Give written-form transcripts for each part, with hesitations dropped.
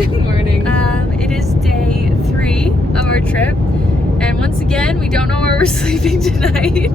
Good morning. It is day 3 of our trip, and once again, we don't know where we're sleeping tonight.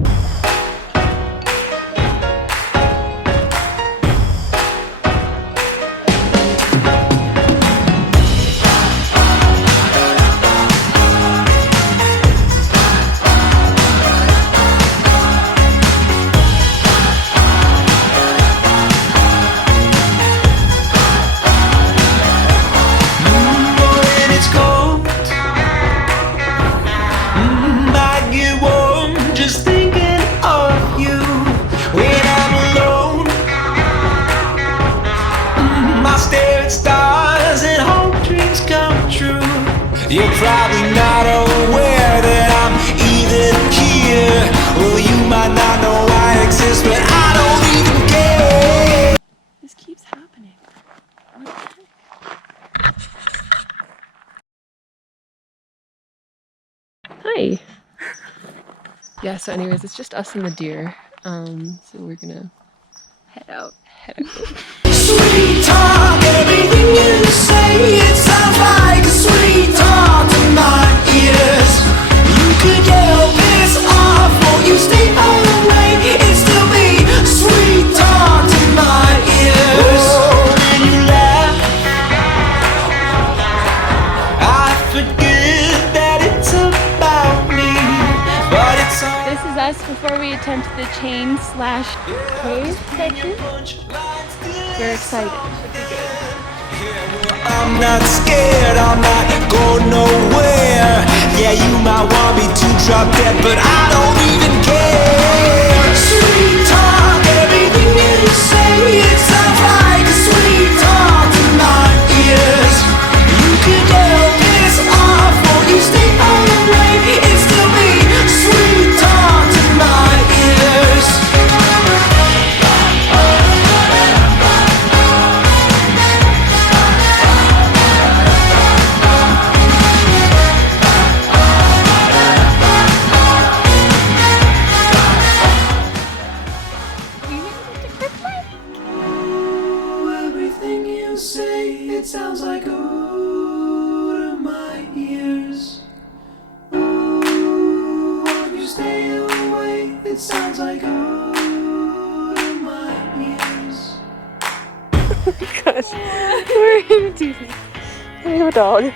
You're probably not aware that I'm even here. Well, you might not know I exist, but I don't even care. This keeps happening. Hi. Yeah, so anyways, it's just us and the deer. So we're gonna Head out. Sweet talk, everything you say, it sounds like a sweet talk to my ears. You could yell piss off, won't you stay away? It's still me, sweet talk to my ears. Oh, when you laugh, I forget that it's about me, but it's all. This is us before we attempt the chain / cave section. We're excited. I'm not scared, I'm not going nowhere. Yeah, you might want me to drop dead, but I don't even care. Sweet talk, everything you say, it sounds like a sweet talk to my ears. You could yell piss off, won't you stay away? It's still me, sweet talk to my ears. Everything you say, it sounds like ooh to my ears. Ooh, won't you stay away? It sounds like ooh to my ears. Gosh, we're gonna do this. We have a dog.